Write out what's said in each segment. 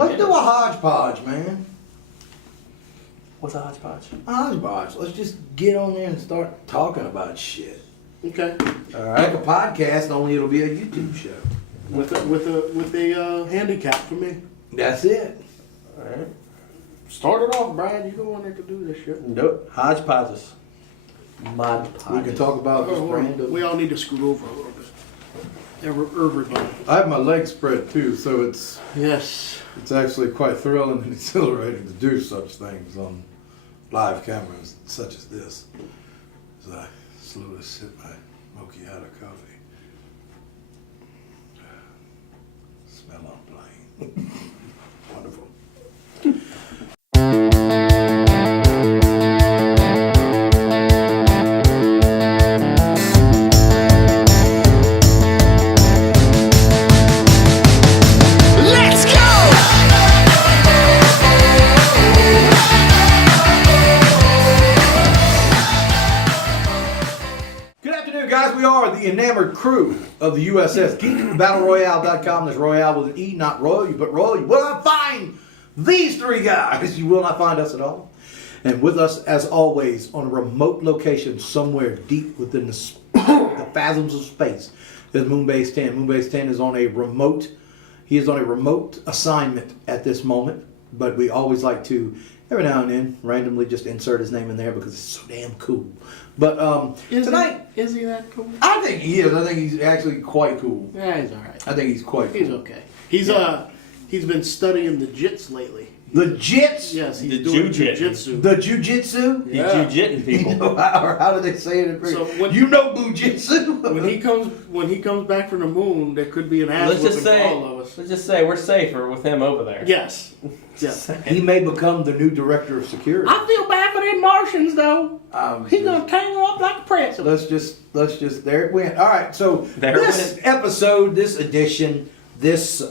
Let's do a hodgepodge, man. What's a hodgepodge? Hodgepodge. Let's just get on there and start talking about shit. Okay. All right. Like a podcast, only it'll be a YouTube show. With a handicap for me. That's it. All right. Start it off, Brian. You the one that can do this shit. Nope. Hodgepodges. We can talk about just random. We all need to scoot over a little bit. Everybody. I have my legs spread too, so it's actually quite thrilling and exhilarating to do such things on live cameras such as this. As I slowly sip my mochiata coffee. Smell on plane. Wonderful. The enamored crew of the USS Geek Battle Royale.com. There's Royale with an E, not Royal. You put Royal, you will not find these three guys. You will not find us at all. And with us, as always, on a remote location somewhere deep within the fathoms of space, is Moonbase 10. Moonbase 10 is on a remote. He is on a remote assignment at this moment, but we always like to every now and then randomly just insert his name in there because it's so damn cool. But tonight, is he that cool? I think he is. I think he's actually quite cool. Yeah, he's all right. I think he's quite cool. He's okay. He's been studying the jits lately. The jits? Yes, he's The doing jujitsu. jujitsu. The jujitsu? He's Yeah. jujitting people. You know, how do they say it in So Greek? when- You know bujitsu? When he comes back from the moon, there could be an ass Let's just whooping for say, all of us. let's just say we're safer with him over there. Yes. Yes. He may become the new director of security. I feel bad for them Martians though. He's Just- gonna tangle up like a pretzel. Let's just there it went. All right, so There it this episode, this edition, this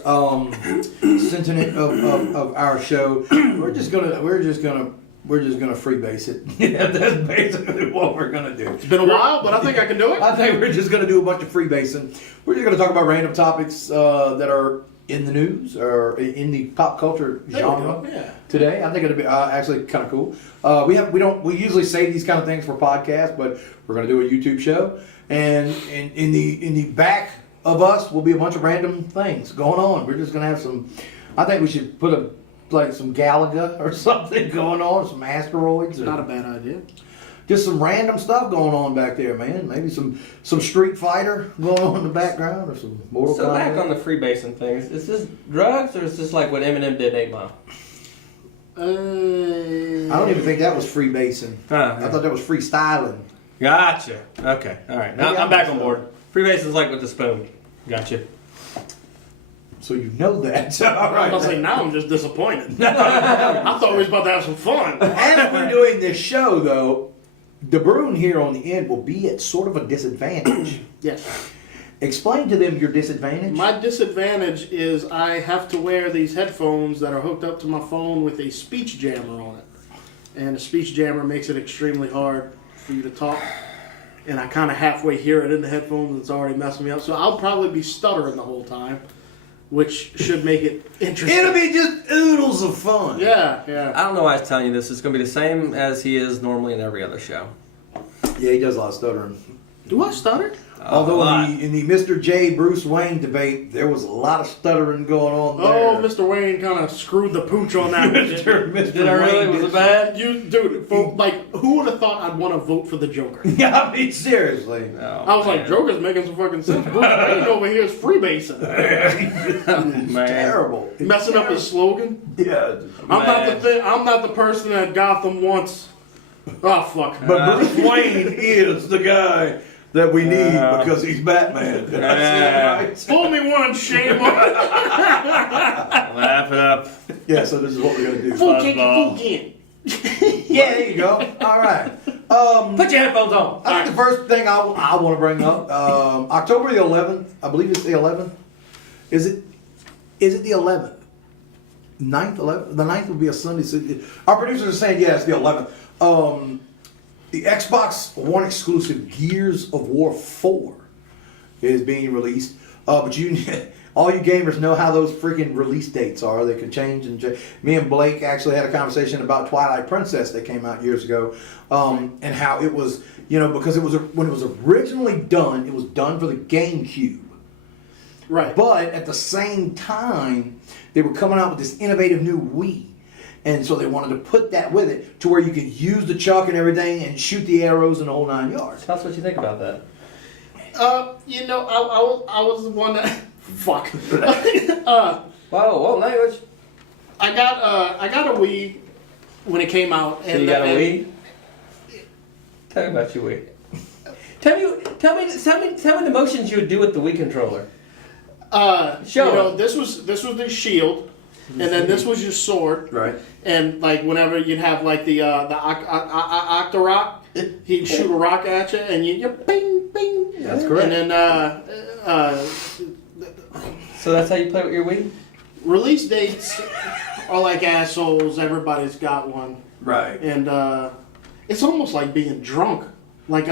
sentiment of our show, we're just gonna freebase it. Yeah, that's basically what we're gonna do. It's been a while, but I think I can do it. I think we're just gonna do a bunch of freebasing. We're just gonna talk about random topics that are in the news or in the pop culture There we genre go, yeah. today. I think it'll be actually kind of cool. We usually say these kind of things for podcasts, but we're gonna do a YouTube show, and in the back of us will be a bunch of random things going on. We're just gonna have some. I think we should put some Galaga or something going on, some asteroids. Not a bad idea. Just some random stuff going on back there, man. Maybe some Street Fighter going on in the background, or some Mortal So Kombat. back on the freebasing things, is this drugs or is this like what Eminem did 8 Mile? I don't even think that was freebasing. I thought that was freestyling. Gotcha. Okay. All right. Now Maybe I'm I back messed on up. board. Freebasing is like with the spoon. Gotcha. So you know that. All I'm right. gonna say now I'm just disappointed. I thought we was about to have some fun. As we're doing this show, though, DeBrune here on the end will be at sort of a disadvantage. Yes. Explain to them your disadvantage. My disadvantage is I have to wear these headphones that are hooked up to my phone with a speech jammer on it. And the speech jammer makes it extremely hard for you to talk. And I kind of halfway hear it in the headphones and it's already messing me up. So I'll probably be stuttering the whole time, which should make it interesting. It'll be just oodles of fun. Yeah. I don't know why I was telling you this. It's going to be the same as he is normally in every other show. Yeah, he does a lot of stuttering. Do I stutter? Although in the Mr. J. Bruce Wayne debate, there was a lot of stuttering going on there. Oh, Mr. Wayne kind of screwed the pooch on that one. Mr. Did I really? Was it bad? Who would have thought I'd want to vote for the Joker? Yeah, I mean, seriously. Oh, I was like, man. Joker's making some fucking sense. Bruce Wayne over here is freebasing. It's Man. terrible. It's Messing up terrible. his slogan. Yeah. I'm not the person that Gotham wants. Oh, fuck. But Bruce Wayne is the guy that we need because he's Batman. Did I say that right? Fool me once, shame on it. Laugh it up. Yeah, so this is what we're going to do. Fool kick, Fuzzball. fool again. Yeah, there you go. All right. Put your headphones on. I think the first thing I want to bring up, October the 11th, I believe it's the 11th. Is it the 11th? 9th, 11th? The 9th would be a Sunday. So our producers are saying, yeah, it's the 11th. The Xbox One exclusive Gears of War 4 is being released. But All you gamers know how those freaking release dates are. They can change and change. Me and Blake actually had a conversation about Twilight Princess that came out years ago, and how it was, because it was when it was originally done, it was done for the GameCube. Right. But at the same time, they were coming out with this innovative new Wii. And so they wanted to put that with it to where you could use the chuck and everything and shoot the arrows and the whole 9 yards. Tell us what you think about that. I was the one that fuck. Whoa, language. I got a Wii when it came out. So you got a Wii? Tell me about your Wii. Tell me the motions you would do with the Wii controller. Show it. This was the shield, and then this was your sword. Right. And like whenever you'd have like the Octorock, he'd shoot a rock at you, and you bing bing. That's correct. And then So that's how you play with your Wii? release dates are like assholes. Everybody's got one. Right. And it's almost like being drunk. Like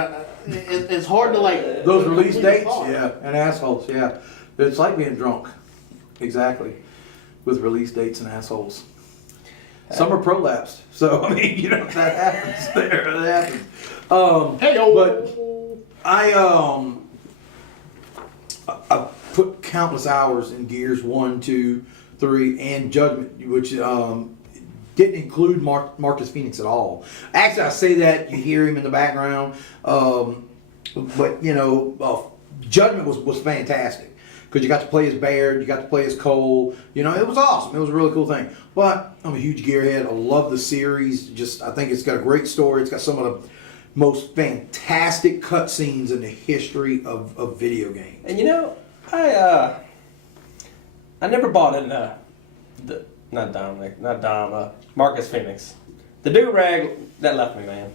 it's hard to like Those release complete dates, thought. yeah, and assholes, yeah. It's like being drunk, exactly, with release dates and assholes. Some are prolapsed, so I mean, that happens there. That happens. Hey, But I put countless hours in Gears 1, 2, 3, and Judgment, which didn't include Marcus Phoenix at all. Actually, I say that, you hear him in the background, but Judgment was fantastic. Because you got to play as Baird, you got to play as Cole. It was awesome. It was a really cool thing. But I'm a huge Gearhead. I love the series. I think it's got a great story. It's got some of the most fantastic cutscenes in the history of video games. And I never bought in Marcus Phoenix. The do-rag, that left me, man.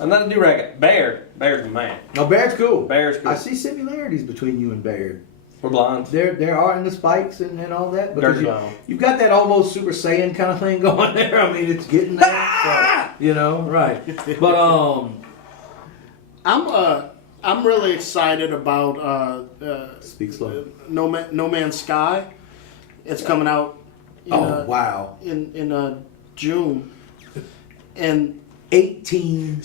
I'm not a do-rag. Baird's the man. No, Baird's cool. Baird's cool. I see similarities between you and Baird. We're blonde. There are in the spikes and all that. Because Dirty blonde. you've got that almost Super Saiyan kind of thing going there. I mean, it's getting there. So, right. But I'm really excited about speak slow. No Man's Sky. It's coming out. Wow. In June, and 18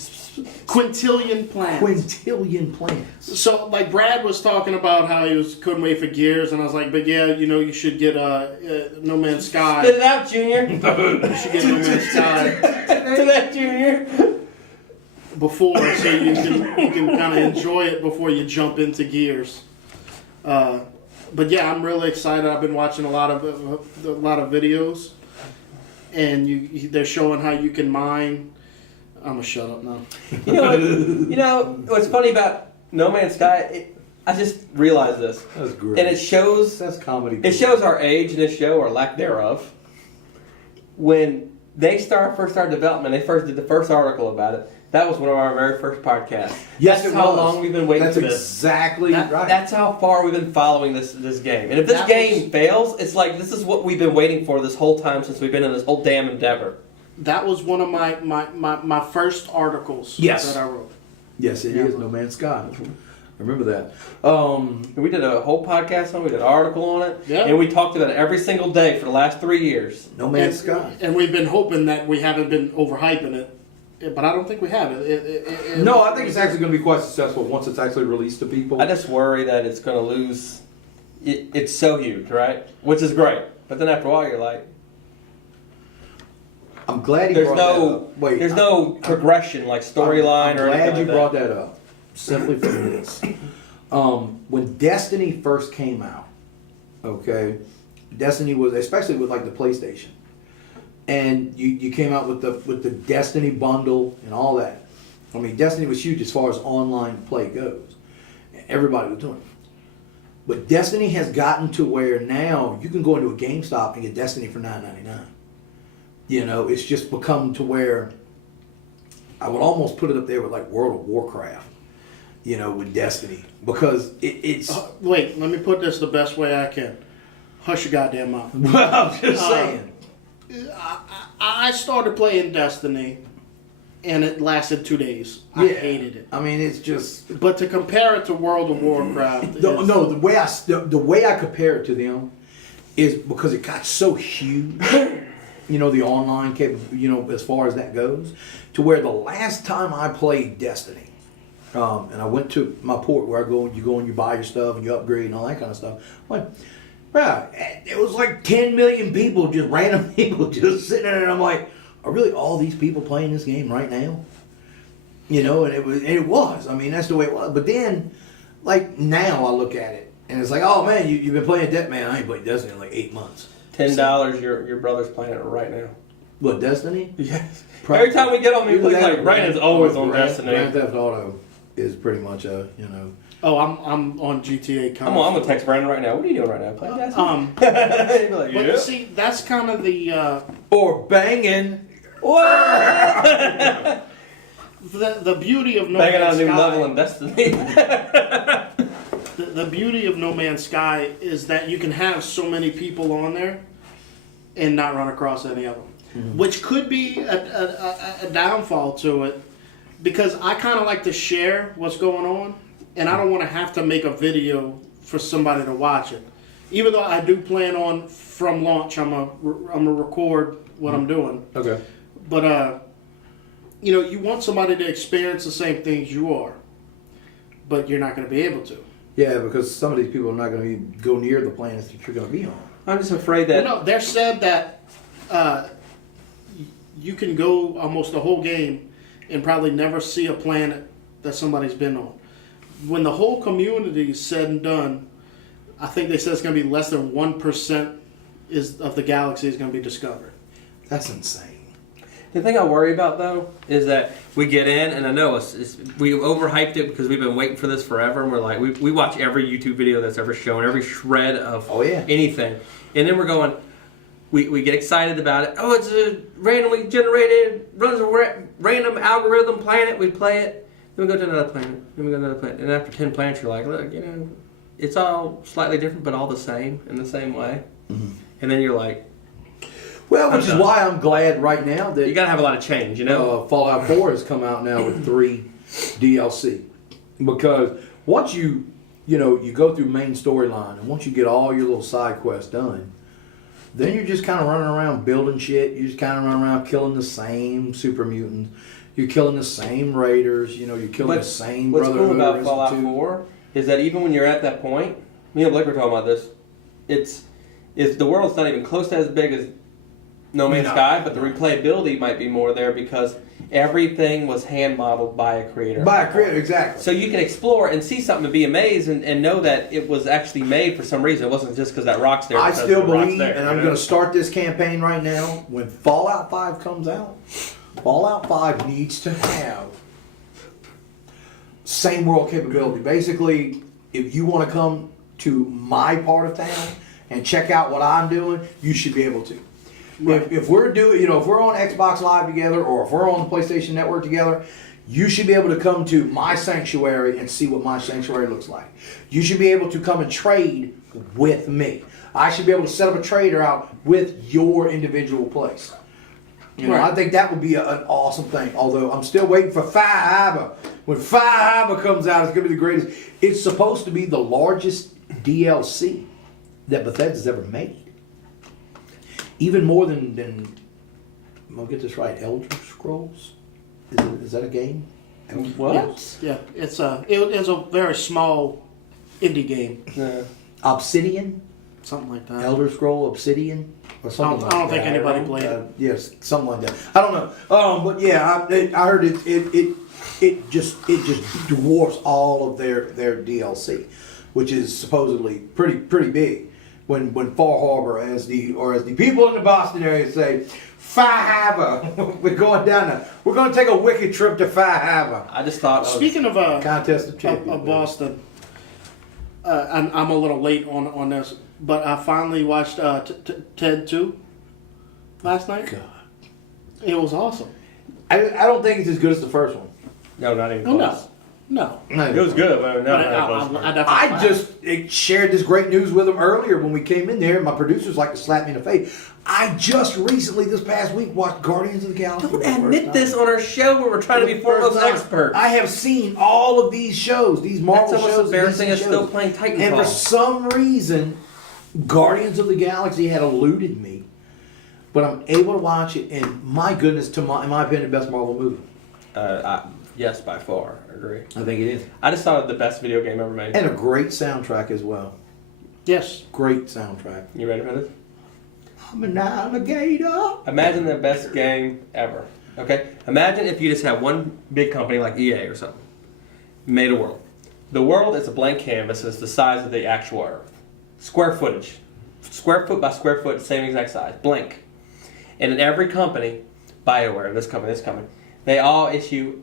quintillion planets. quintillion planets. So, like Brad was talking about how he couldn't wait for Gears, and I was like, but yeah, you should get No Man's Sky. Spit it out, Junior. You should get No Man's Sky To that, Junior. before, so you can kind of enjoy it before you jump into Gears. But yeah, I'm really excited. I've been watching a lot of videos, and they're showing how you can mine. I'm gonna shut up now. What's funny about No Man's Sky? I just realized this. That's great. And it shows. That's comedy. It shows our age in this show, or lack thereof. When they first started development, they first did the first article about it. That was one of our very first podcasts. Yes, that's it how was. long we've been waiting That's for this. exactly right. That's how far we've been following this game. And if this game fails, it's like this is what we've been waiting for this whole time since we've been in this whole damn endeavor. That was one of my first articles that I wrote. Yes, it is No Man's Sky. I remember that. We did a whole podcast on it. We did an article on it. Yeah. And we talked about it every single day for the last 3 years. No Man's Sky. And we've been hoping that we haven't been overhyping it, but I don't think we have. No, I think it's actually going to be quite successful once it's actually released to people. I just worry that it's going to lose. It's so huge, right? Which is great. But then after a while, you're like, I'm glad there's no progression like storyline or anything. I'm glad you like brought that up. Simply for this. When Destiny first came out, okay, Destiny was, especially with like the PlayStation, and you came out with the Destiny bundle and all that. I mean, Destiny was huge as far as online play goes. Everybody was doing it. But Destiny has gotten to where now you can go into a GameStop and get Destiny for $9.99. It's just become to where I would almost put it up there with like World of Warcraft, with Destiny. Because it's... Wait, let me put this the best way I can. Hush your goddamn mouth. Well, I'm just saying. I started playing Destiny, and it lasted 2 days. I hated it. I mean, it's just. But to compare it to World of Warcraft, No, the way I compare it to them is because it got so huge. You know, the online as far as that goes, to where the last time I played Destiny, and I went to my port where you go and you buy your stuff and you upgrade and all that kind of stuff. Like, right, it was like 10 million people, just random people, just sitting there, and I'm like, are really all these people playing this game right now? You know, and it was. I mean, that's the way it was. But then, like now, I look at it and it's like, oh man, you've been playing Man, I ain't played Destiny in like 8 months. $10, your brother's playing it right now. What, Destiny? Yes. Every time we get on, we play like Brandon's always on Destiny. Grand Theft Auto is pretty much Oh, I'm on GTA. I'm gonna text Brandon right now. What are you doing right now? Playing Destiny? He'd be like, But "Yep." see, that's kind of the or banging. What? the beauty of No Banging on Man's a new Sky. level in Destiny. The beauty of No Man's Sky is that you can have so many people on there and not run across any of them, which could be a downfall to it, because I kind of like to share what's going on, and I don't want to have to make a video for somebody to watch it. Even though I do plan on from launch, I'm gonna record what I'm doing. Okay. But you want somebody to experience the same things you are, but you're not going to be able to. Yeah, because some of these people are not going to go near the planets that you're going to be on. I'm just afraid that. Well, no, they're said that you can go almost the whole game and probably never see a planet that somebody's been on. When the whole community is said and done, I think they said it's going to be less than 1% of the galaxy is going to be discovered. That's insane. The thing I worry about, though, is that we get in, and I know we overhyped it because we've been waiting for this forever, and we're like, we watch every YouTube video that's ever shown, every shred of anything. And then we're going, we get excited about it. Oh, it's a randomly generated, runs a random algorithm planet. We play it. Then we go to another planet. Then we go to another planet. And after 10 planets, you're like, look, it's all slightly different, but all the same, in the same way. Mm-hmm. And then you're like, well, which is why I'm glad right now that you got to have a lot of change, Fallout 4 has come out now with 3 DLC, because once you go through main storyline, and once you get all your little side quests done, then you're just kind of running around building shit. You just kind of run around killing the same super mutants. You're killing the same raiders. You're killing the same Brotherhood. What's cool about Fallout 4 is that even when you're at that point, me and Blake were talking about this. It's the world's not even close to as big as No Man's Sky, but the replayability might be more there because everything was hand modeled by a creator. By a creator, exactly. So you can explore and see something and be amazed and know that it was actually made for some reason. It wasn't just because that rock's there. I still believe, and I'm going to start this campaign right now. When Fallout 5 comes out, Fallout 5 needs to have same world capability. Basically, if you want to come to my part of town and check out what I'm doing, you should be able to. Right. If we're doing, if we're on Xbox Live together, or if we're on the PlayStation Network together, you should be able to come to my sanctuary and see what my sanctuary looks like. You should be able to come and trade with me. I should be able to set up a trader out with your individual place. I think that would be an awesome thing. Although I'm still waiting for Five. When Five comes out, it's going to be the greatest. It's supposed to be the largest DLC that Bethesda's ever made. Even more than I'll get this right, Elder Scrolls? Is that a game? What? Yes. Yeah, it's a very small indie game. Obsidian? Something like that. Elder Scroll Obsidian? Or something I don't think anybody played it. Yes, something like that. I don't know. But yeah, I heard it just dwarfs all of their DLC, which is supposedly pretty big. When Far Harbor, as the people in the Boston area say, Five, we're going to take a wicked trip to Five. I just thought. Speaking of contest of champions of Boston, I'm a little late on this, but I finally watched Ted 2 last night. God, it was awesome. I don't think it's as good as the first one. No, not even close. No. It was good, but I just shared this great news with them earlier when we came in there. My producers like to slap me in the face. I just recently, this past week, watched Guardians of the Galaxy. Don't for the first admit time. this on our show where we're trying to be foremost First time. experts. I have seen all of these shows, these Marvel That's almost shows. embarrassing these as still shows. playing Titanfall. And for some reason, Guardians of the Galaxy had eluded me. But I'm able to watch it, and my goodness, in my opinion, the best Marvel movie. Yes, by far. I agree. I think it is. I just thought it the best video game ever made. And a great soundtrack as well. Yes. Great soundtrack. You ready for this? I'm an alligator. Imagine the best game ever. Okay? Imagine if you just had one big company like EA or something made a world. The world is a blank canvas. It's the size of the actual Earth. Square footage. Square foot by square foot, same exact size. Blank. And in every company, BioWare, this company, they all issue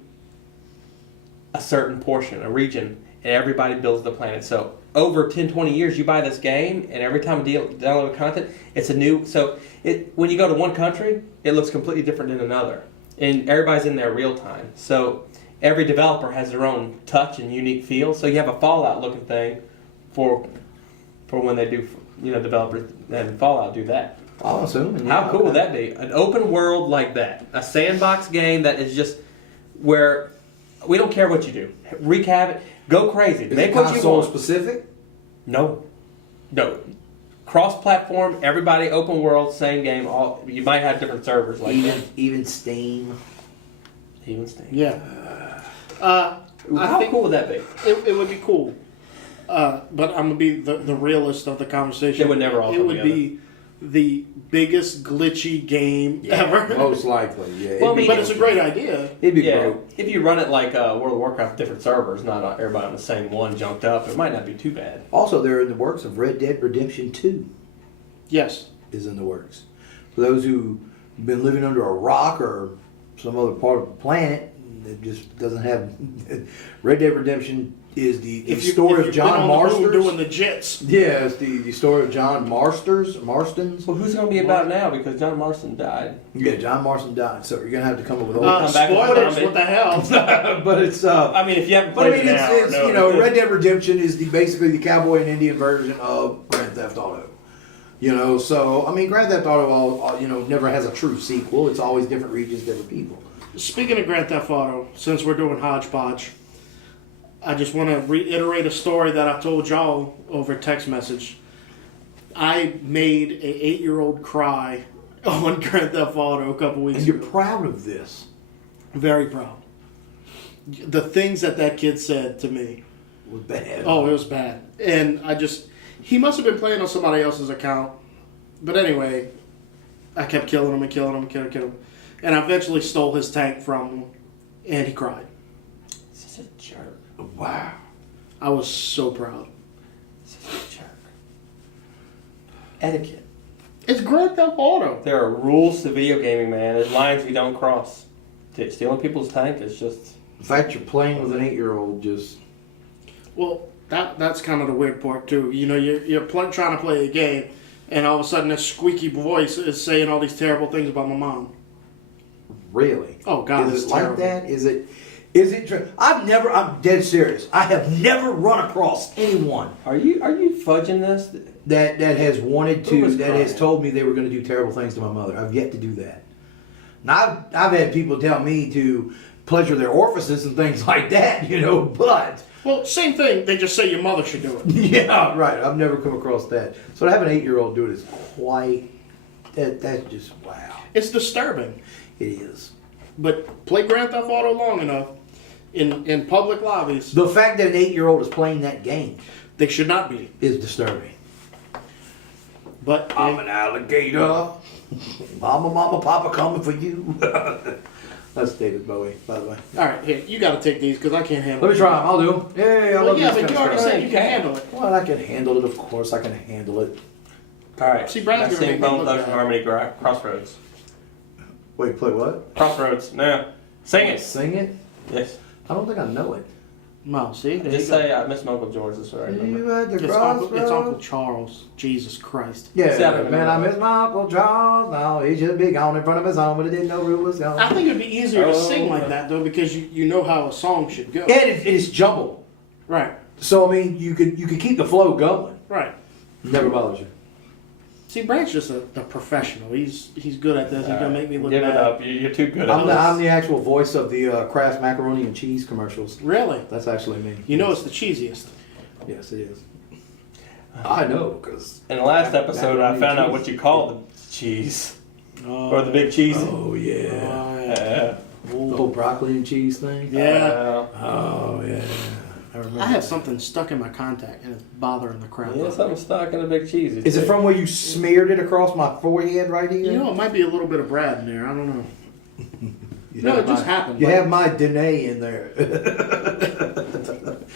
a certain portion, a region, and everybody builds the planet. So over 10, 20 years, you buy this game, and every time you download content, it's a new... So when you go to one country, it looks completely different than another. And everybody's in there real time. So every developer has their own touch and unique feel. So you have a Fallout-looking thing for when they do... developers and Fallout do that. I'm assuming. How cool would that be? An open world like that. A sandbox game that is just where we don't care what you do. Wreak havoc. Go crazy. Is Make it what you console want. specific? No. Cross-platform, everybody, open world, same game. All you might have different servers like that. Even Steam. Even Steam. Yeah. How cool would that be? It would be cool. But I'm gonna be the realist of the conversation. They would never all It come would be the biggest glitchy game ever. Most likely, yeah. Well, I mean, But it's a great idea. It'd be Yeah, great. if you run it like World of Warcraft, different servers, not everybody on the same one junked up, it might not be too bad. Also, they're in the works of Red Dead Redemption 2 Yes. is in the works. For those who've been living under a rock or some other part of the planet that just doesn't have... Red Dead Redemption is the story of John Marsters. doing the jets. Yeah, it's the story of John Marstons. Well, who's it going to be about now? Because John Marston died. Yeah, John Marston died, so you're gonna have to come up with all. come back with a Spoilers, zombie. what the hell? But it's I mean, if you haven't But I played mean, it now, it's no, you know, Red Dead Redemption is basically the cowboy and Indian version of Grand Theft Auto. You know, so I mean, Grand Theft Auto, never has a true sequel. It's always different regions, different people. Speaking of Grand Theft Auto, since we're doing Hodgepodge, I just want to reiterate a story that I told y'all over text message. I made an 8-year-old cry on Grand Theft Auto a couple weeks And you're ago. proud of this. Very proud. The things that kid said to me. It was bad. Oh, it was bad. And he must have been playing on somebody else's account. But anyway, I kept killing him and killing him and killing him. And I eventually stole his tank from him. And he cried. Such a jerk. Wow. I was so proud. Such a jerk. Etiquette. It's Grand Theft Auto. There are rules to video gaming, man. There's lines we don't cross. Stealing people's tank is just... The fact you're playing with an 8-year-old just... Well, that's kind of the weird part too. You know, you're trying to play a game, and all of a sudden this squeaky voice is saying all these terrible things about my mom. Really? Oh God, is it's it like terrible. that? Is it true? I'm dead serious. I have never run across anyone Are you fudging this? that has wanted Who to, was that has crying? told me they were going to do terrible things to my mother. I've yet to do that. Now, I've had people tell me to pleasure their orifices and things like that, but... Well, same thing. They just say your mother should do it. Yeah, right. I've never come across that. So to have an 8-year-old do it is quite... That's just, wow. It's disturbing. It is. But play Grand Theft Auto long enough in public lobbies, The fact that an 8-year-old is playing that game they should not be. is disturbing. But I'm an alligator. Mama, Papa coming for you. That's David Bowie, by the way. all right, here you got to take these because I can't handle Let me it. try them. I'll do them. Yeah, I Well, love yeah, these but you kind already of stuff. said you can handle it. Well, I can handle it. Of course, I can handle it. All right. See, Brad's Let's gonna sing make me Bone look Thugs bad. and Harmony Crossroads. Wait, play what? Crossroads. Now, sing it. Sing it? Yes. I don't think I know it. No, see, there Just you go. say I miss Uncle George. That's what I remember. You at the It's crossroads? Uncle Charles. Jesus Christ. Yeah, See, I don't even man, know I that. miss my Uncle Charles. Now he should be gone in front of his home, but he didn't know who was gone. I think it'd be easier to Oh, sing like okay. that though because you know how a song should go. And it is jumbled. Right. So I mean, you could keep the flow going. Right. Never bothers you. See, Brand's just the professional. He's good at this. He's gonna make me look Give bad. it up. You're too good at I'm this. the actual voice of the Kraft macaroni and cheese commercials. Really? That's actually me. You know it's the cheesiest. Yes, it is. I know, because... In the last episode, I found out what you call the cheese. Or the big cheese. Oh, yeah. The whole broccoli and cheese thing? Yeah. Oh, yeah. I remember. I have something stuck in my contact and it's bothering the crap. Yeah, out of something stuck in a big cheese. Is it from where you smeared it across my forehead right here? me. You know, it might be a little bit of Brad in there. I don't know. You No, have it just my- happened. You Like- have my Danae in there.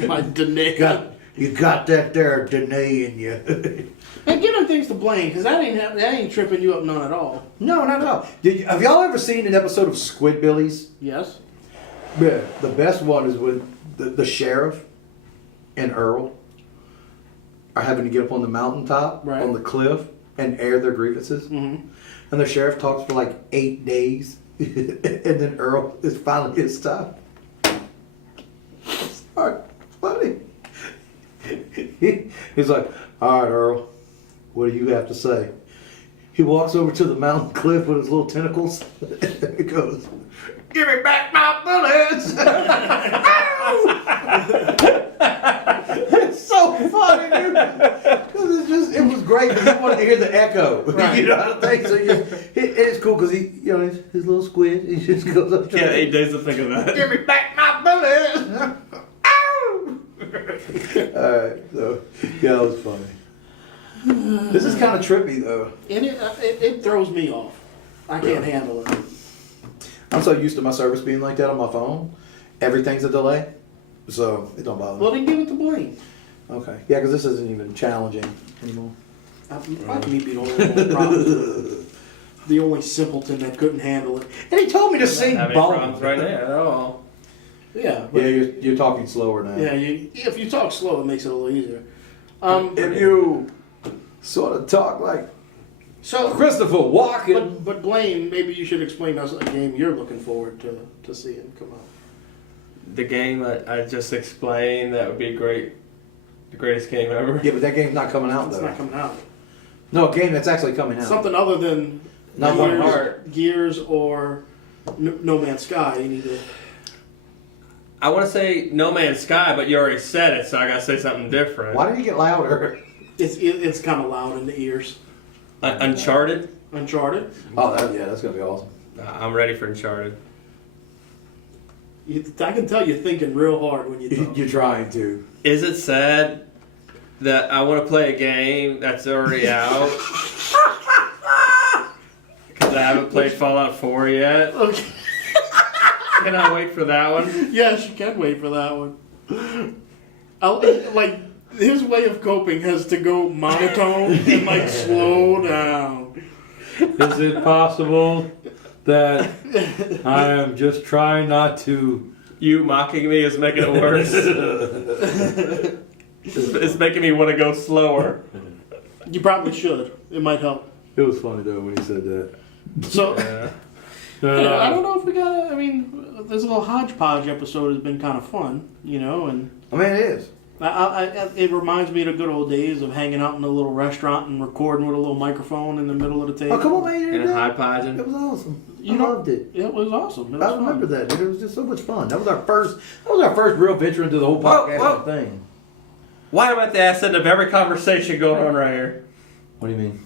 My Danae. You got that there Danae in you. And give them things to blame because that ain't tripping you up none at all. No, not at all. Have y'all ever seen an episode of Squidbillies? Yes. Yeah. The best one is when the sheriff and Earl are having to get up on the mountaintop, Right. on the cliff, and air their grievances. Mm-hmm. And the sheriff talks for like 8 days. And then Earl is finally his time. It's funny. He's like, all right, Earl, what do you have to say? He walks over to the mountain cliff with his little tentacles. He goes, give me back my bullets. It's so funny, dude. Because it was great because you wanted to hear the echo. Right. You know what I think? So it's cool because he, you know, his little squid, he just goes up to Yeah, 8 days to think of that. give me back my bullets. Alright, so yeah, that was funny. This is kind of trippy though. And it throws me off. I can't handle it. I'm so used to my service being like that on my phone. Everything's a delay, so it don't bother me. Well, then give it to Blaine. Okay, yeah, because this isn't even challenging anymore. Might be the only problem. The only simpleton that couldn't handle it. And he told me to Don't sing have any Bone. problems right now at all. Yeah. But Yeah, you're talking slower now. yeah. If you talk slow, it makes it a little easier. If you sort of talk like So, Christopher Walken. but Blaine, maybe you should explain us a game you're looking forward to seeing come out. The game I just explained, that would be great. The greatest game ever. Yeah, but that game's not coming out It's though. not coming out. No, a game that's actually coming out. Something other than Not one heart. Gears or No Man's Sky. You need to. I want to say No Man's Sky, but you already said it, so I gotta say something different. Why did you get louder? It's kind of loud in the ears. Uncharted? Uncharted. Oh, that's gonna be awesome. I'm ready for Uncharted. I can tell you're thinking real hard when you talk. You're trying to. Is it sad that I want to play a game that's already out? Because I haven't played Fallout 4 yet. Okay. Can I wait for that one? Yes, you can wait for that one. Like his way of coping has to go monotone and like slow down. Is it possible that I am just trying not to? You mocking me is making it worse. It's making me want to go slower. You probably should. It might help. It was funny though when he said that. So Yeah. yeah, I don't know if we got. I mean, this little Hodgepodge episode has been kind of fun, you know, and I mean, it is. it reminds me of the good old days of hanging out in a little restaurant and recording with a little microphone in the middle of the table. Oh, come on, man. You And did that. Hodgepodge. It was awesome. You I know- loved it. It was awesome. It was I remember fun. that, dude. It was just so much fun. That was our first real venture into the whole podcast Whoa. thing. Why am I at the asset of every conversation going on right here? What do you mean?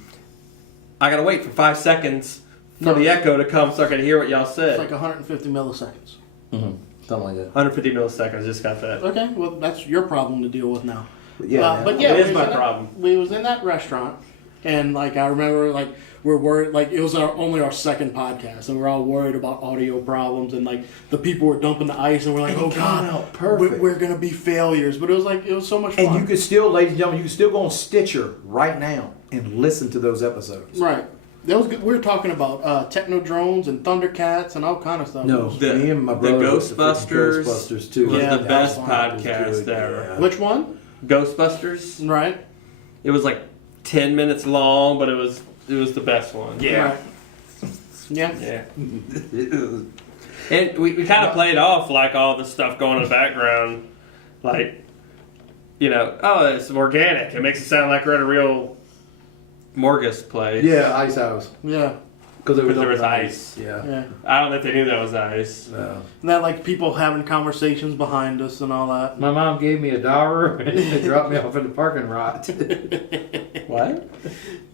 I gotta wait for 5 seconds for No, the echo to come so I can hear what y'all It's said. like 150 milliseconds. Mm-hmm. Something like that. 150 milliseconds, just got that. Okay, well that's your problem to deal with now. But yeah, But yeah, It is we was my in that- problem. We was in that restaurant, and like I remember, like we're worried. Like it was only our second podcast, and we're all worried about audio problems, and like the people were dumping the ice, and we're like, And it oh came god, out perfect. we're gonna be failures. But it was so much fun. And you could still, ladies and gentlemen, you can still go on Stitcher right now and listen to those episodes. right. That was good. We were talking about techno drones and Thundercats and all kind of stuff. No, The- me and my the brother Ghostbusters Ghostbusters too. was Yeah, the that best was fun. podcast ever. Yeah. Which one? Ghostbusters. Right. It was like 10 minutes long, but it was the best one. Right. Yeah. Yeah. And we kind of played off like all the stuff going in the background, like, you know, oh, it's organic. It makes it sound like we're at a real Morgus place. Yeah, Ice House. Yeah. Because Because there was ice. Yeah. Yeah. I don't know if they knew that was ice. No. And that like people having conversations behind us and all that. My mom gave me $1 and they dropped me off in the parking lot. What?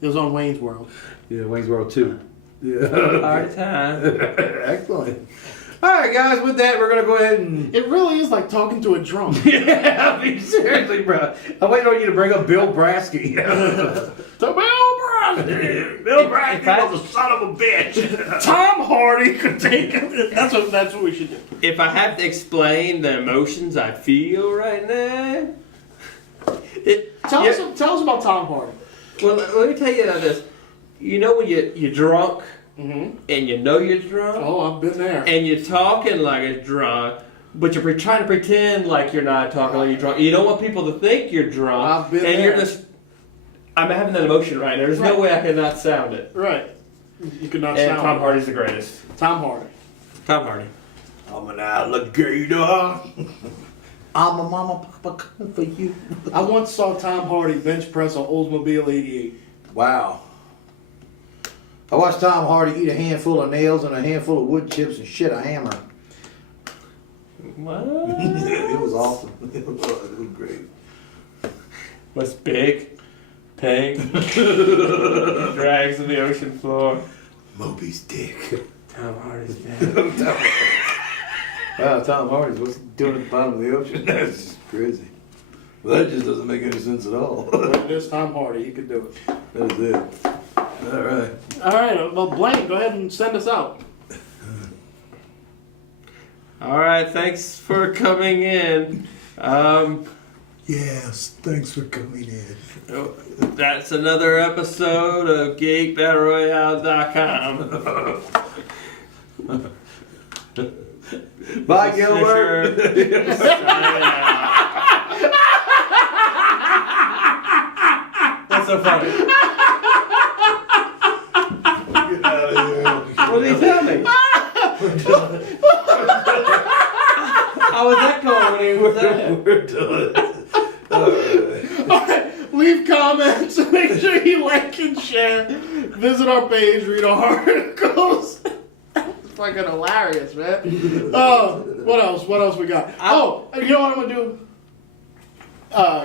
It was on Wayne's World. Yeah, Wayne's World 2. Yeah. Hard time. Excellent. All right, guys. With that, we're gonna go ahead and. It really is like talking to a drunk. Yeah, I mean, seriously, bro. I'm waiting on you to bring up Bill Brasky. The Bill Brasky. Bill Brasky was a son of a bitch. Tom Hardy could take it. That's what we should do. If I have to explain the emotions I feel right now, Tell us about Tom Hardy. Well, let me tell you this. You know when you're drunk Mm-hmm. and you know you're drunk Oh, I've been there. and you're talking like a drunk, but you're trying to pretend like you're not talking like you're drunk. You don't want people to think you're drunk. I've been and there. you're just. I'm having that emotion right now. There's no Right. way I could not sound it. Right. You could not And sound Tom it. Hardy's the greatest. Tom Hardy. Tom Hardy. I'm an alligator. I'm a mama papa coming for you. I once saw Tom Hardy bench press an Oldsmobile 88. Wow. I watched Tom Hardy eat a handful of nails and a handful of wood chips and shit a hammer. What? It was awesome. It was great. What's big? Pig. Drags in the ocean floor. Moby's dick. Tom Hardy's dead. Wow, Tom Hardy's what's he doing at the bottom of the ocean? That's just crazy. Well, that just doesn't make any sense at all. But it is Tom Hardy. He could do it. That is it. All right. All right. Well, Blaine, go ahead and send us out. All right, thanks for coming in. Yes, thanks for coming in. That's another episode of GeekBattleRoyale.com. Bye, Gilbert. What's so funny? Get out of here. What did he tell me? How was that going when he was there? We're done. All right. All right. Leave comments. Make sure you like and share. Visit our page. Read our articles. It's fucking hilarious, man. Oh, what else? What else we got? Oh, you know what I'm gonna do?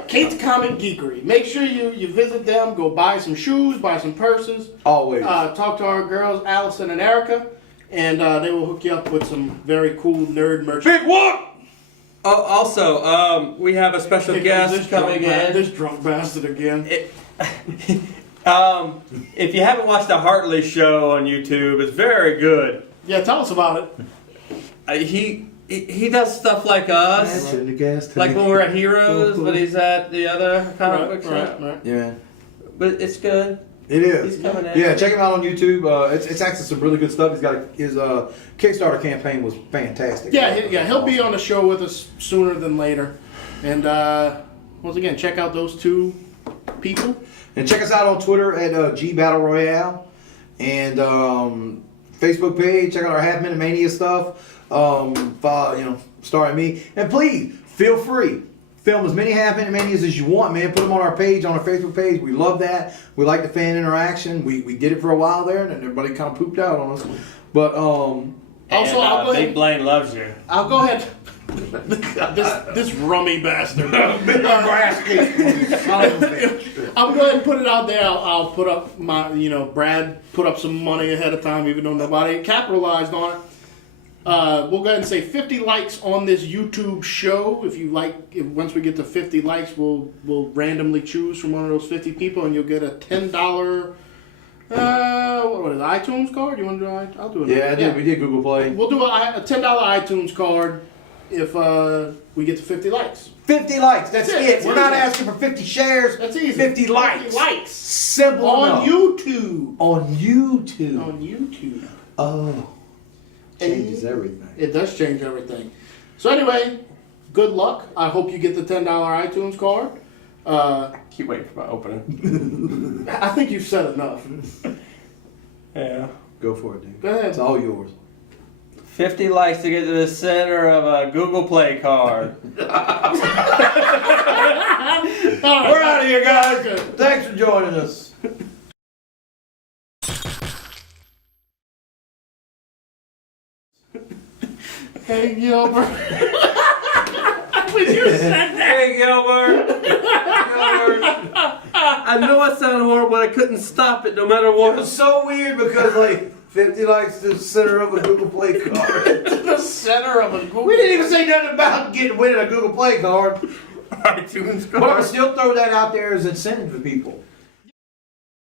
Kate's Comic Geekery. Make sure you visit them. Go buy some shoes. Buy some purses. Always. Talk to our girls, Allison and Erica, and they will hook you up with some very cool nerd merch. Big what? Oh, also, we have a special guest coming in. This drunk bastard again. If you haven't watched the Hartley Show on YouTube, it's very good. Yeah, tell us about it. He does stuff like us, In the gas tank. like when we're at Heroes, but he's at the other comic book shop. Right. Yeah. But it's good. It is. He's coming in. Yeah, check him out on YouTube. It's actually some really good stuff. He's got his Kickstarter campaign was fantastic. Yeah, he'll be on the show with us sooner than later. And once again, check out those two people. And check us out on Twitter at G Battle Royale and Facebook page. Check out our Half Minute Mania stuff. Follow, starring me. And please feel free. Film as many Half Minute Manias as you want, man. Put them on our page, on our Facebook page. We love that. We like the fan interaction. We did it for a while there, and then everybody kind of pooped out on us. But Also, And, I'll go Big ahead. Blaine loves you. I'll go ahead. this rummy bastard. I'll go ahead and put it out there. I'll put up my, Brad put up some money ahead of time, even though nobody capitalized on it. We'll go ahead and say 50 likes on this YouTube show. If you like, once we get to 50 likes, we'll randomly choose from one of those 50 people, and you'll get a $10. What is it, iTunes card? You want to do it? I'll do it. yeah, we did Google Play. We'll do a $10 iTunes card if we get to 50 likes. 50 likes. That's That's it. it. That's We're not easy. asking for 50 shares. That's easy. 50 likes. 50 likes. Simple On enough. YouTube. On YouTube. On YouTube. Oh. Changes everything. It does change everything. So anyway, good luck. I hope you get the $10 iTunes card. Keep waiting for my opening. I think you've said enough. Yeah. Go for it, dude. Go ahead. It's all yours. 50 likes to get to the center of a Google Play card. We're out of here, guys. Thanks for joining us. Hey, Gilbert. When you said that. Hey, Gilbert. I know I sound horrible, but I couldn't stop it no matter It what. was so weird because like 50 likes to the center of a Google Play card. The center of a Google. We didn't even say nothing about winning a Google Play card. iTunes But I'm card. still throw that out there as incentive to people.